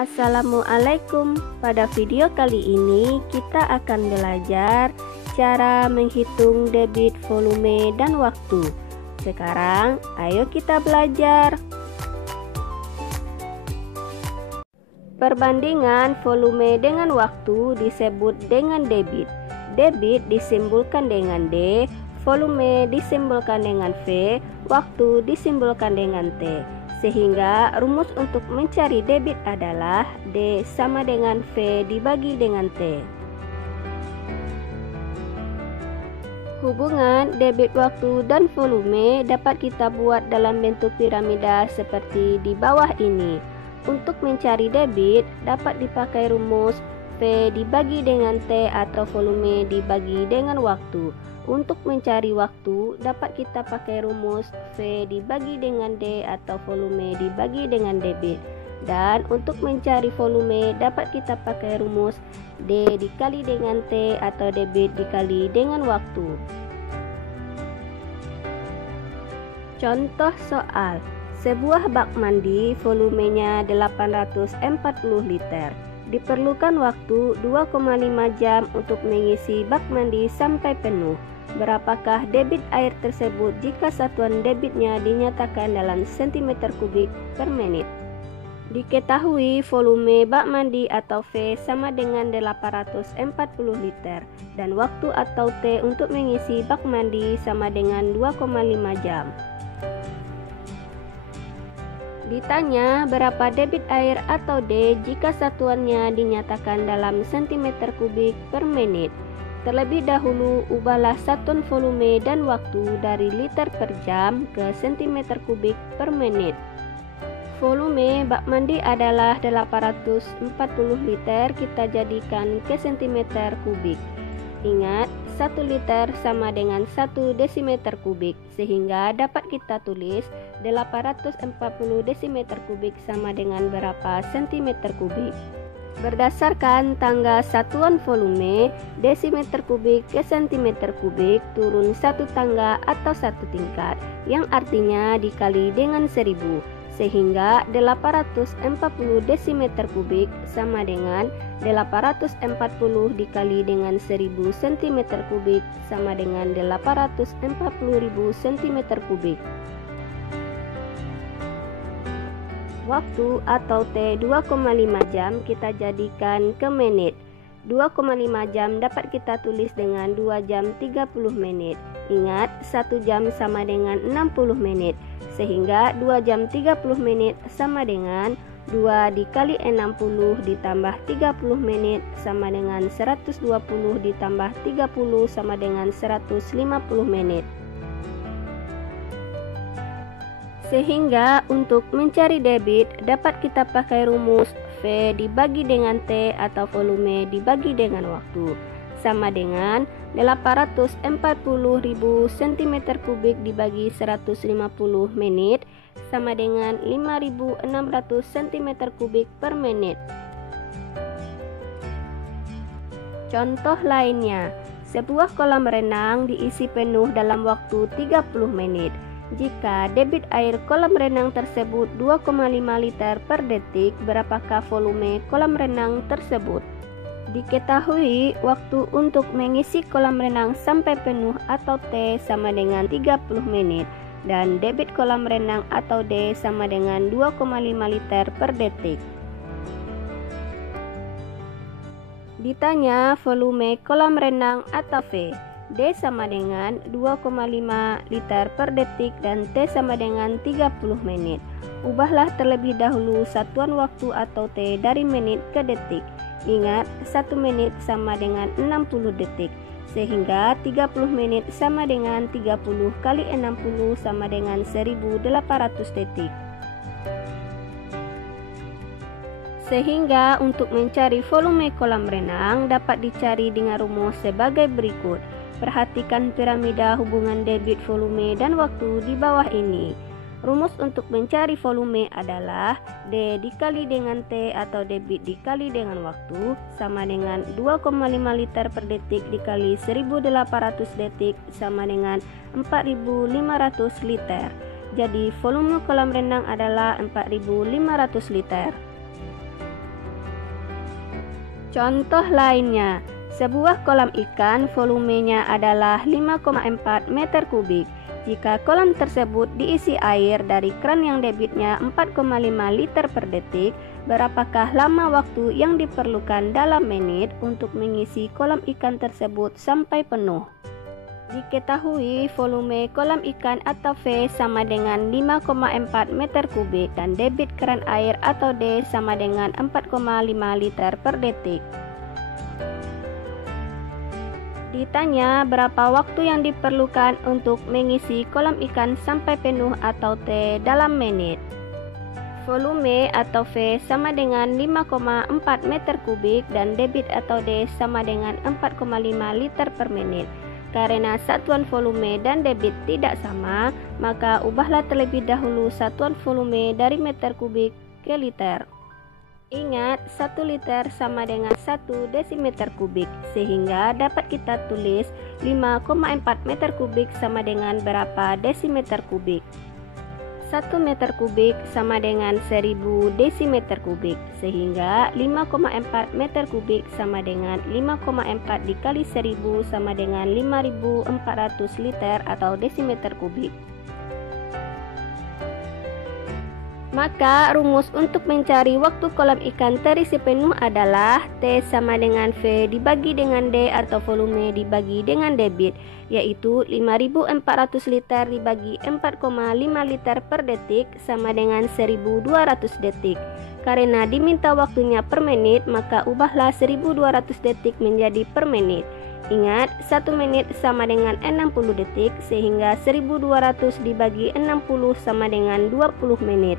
Assalamualaikum. Pada video kali ini kita akan belajar cara menghitung debit, volume, dan waktu. Sekarang ayo kita belajar. Perbandingan volume dengan waktu disebut dengan debit. Debit disimbolkan dengan D, volume disimbolkan dengan V, waktu disimbolkan dengan T. Sehingga rumus untuk mencari debit adalah D sama dengan V dibagi dengan T. Hubungan debit waktu dan volume dapat kita buat dalam bentuk piramida seperti di bawah ini. Untuk mencari debit dapat dipakai rumus V dibagi dengan T atau volume dibagi dengan waktu. Untuk mencari waktu dapat kita pakai rumus V dibagi dengan D atau volume dibagi dengan debit. Dan untuk mencari volume dapat kita pakai rumus D dikali dengan T atau debit dikali dengan waktu. Contoh soal. Sebuah bak mandi volumenya 840 liter. Diperlukan waktu 2,5 jam untuk mengisi bak mandi sampai penuh. Berapakah debit air tersebut jika satuan debitnya dinyatakan dalam cm3 per menit? Diketahui volume bak mandi atau V sama dengan 840 liter dan waktu atau T untuk mengisi bak mandi sama dengan 2,5 jam. Ditanya berapa debit air atau D jika satuannya dinyatakan dalam cm3 per menit. Terlebih dahulu ubahlah satuan volume dan waktu dari liter per jam ke cm3 per menit. Volume bak mandi adalah 840 liter, kita jadikan ke cm3. Ingat, 1 liter sama dengan 1 desimeter kubik, sehingga dapat kita tulis 840 desimeter kubik sama dengan berapa centimeter kubik. Berdasarkan tangga satuan volume, desimeter kubik ke centimeter kubik turun satu tangga atau satu tingkat, yang artinya dikali dengan 1000. Sehingga 840 desimeter kubik sama dengan 840 dikali dengan 1000 cm kubik sama dengan 840.000 cm kubik. Waktu atau T 2,5 jam kita jadikan ke menit. 2,5 jam dapat kita tulis dengan 2 jam 30 menit. Ingat, 1 jam sama dengan 60 menit. Sehingga 2 jam 30 menit sama dengan 2 dikali 60 ditambah 30 menit sama dengan 120 ditambah 30 sama dengan 150 menit. Sehingga untuk mencari debit dapat kita pakai rumus V dibagi dengan T atau volume dibagi dengan waktu. Sama dengan 840.000 cm kubik dibagi 150 menit sama dengan 5.600 cm kubik per menit. Contoh lainnya, sebuah kolam renang diisi penuh dalam waktu 30 menit. Jika debit air kolam renang tersebut 2,5 liter per detik, berapakah volume kolam renang tersebut? Diketahui waktu untuk mengisi kolam renang sampai penuh atau T sama dengan 30 menit dan debit kolam renang atau D sama dengan 2,5 liter per detik. Ditanya volume kolam renang atau V. D sama dengan 2,5 liter per detik dan T sama dengan 30 menit. Ubahlah terlebih dahulu satuan waktu atau T dari menit ke detik. Ingat, 1 menit sama dengan 60 detik, sehingga 30 menit sama dengan 30 kali 60 sama dengan 1800 detik. Sehingga untuk mencari volume kolam renang dapat dicari dengan rumus sebagai berikut. Perhatikan piramida hubungan debit, volume, dan waktu di bawah ini. Rumus untuk mencari volume adalah D dikali dengan T atau debit dikali dengan waktu sama dengan 2,5 liter per detik dikali 1800 detik sama dengan 4500 liter. Jadi volume kolam renang adalah 4500 liter. Contoh lainnya, sebuah kolam ikan volumenya adalah 5,4 meter kubik. Jika kolam tersebut diisi air dari keran yang debitnya 4,5 liter per detik, berapakah lama waktu yang diperlukan dalam menit untuk mengisi kolam ikan tersebut sampai penuh? Diketahui volume kolam ikan atau V sama dengan 5,4 meter kubik dan debit keran air atau D sama dengan 4,5 liter per detik. Ditanya berapa waktu yang diperlukan untuk mengisi kolam ikan sampai penuh atau T dalam menit. Volume atau V sama dengan 5,4 meter kubik dan debit atau D sama dengan 4,5 liter per menit. Karena satuan volume dan debit tidak sama, maka ubahlah terlebih dahulu satuan volume dari meter kubik ke liter. Ingat, 1 liter sama dengan 1 desimeter kubik, sehingga dapat kita tulis 5,4 meter kubik sama dengan berapa desimeter kubik. 1 meter kubik sama dengan 1000 desimeter kubik, sehingga 5,4 meter kubik sama dengan 5,4 dikali 1000 sama dengan 5400 liter atau desimeter kubik. Maka rumus untuk mencari waktu kolam ikan terisi penuh adalah T sama dengan V dibagi dengan D atau volume dibagi dengan debit, yaitu 5400 liter dibagi 4,5 liter per detik sama dengan 1200 detik. Karena diminta waktunya per menit, maka ubahlah 1200 detik menjadi per menit. Ingat, 1 menit sama dengan 60 detik, sehingga 1200 dibagi 60 sama dengan 20 menit.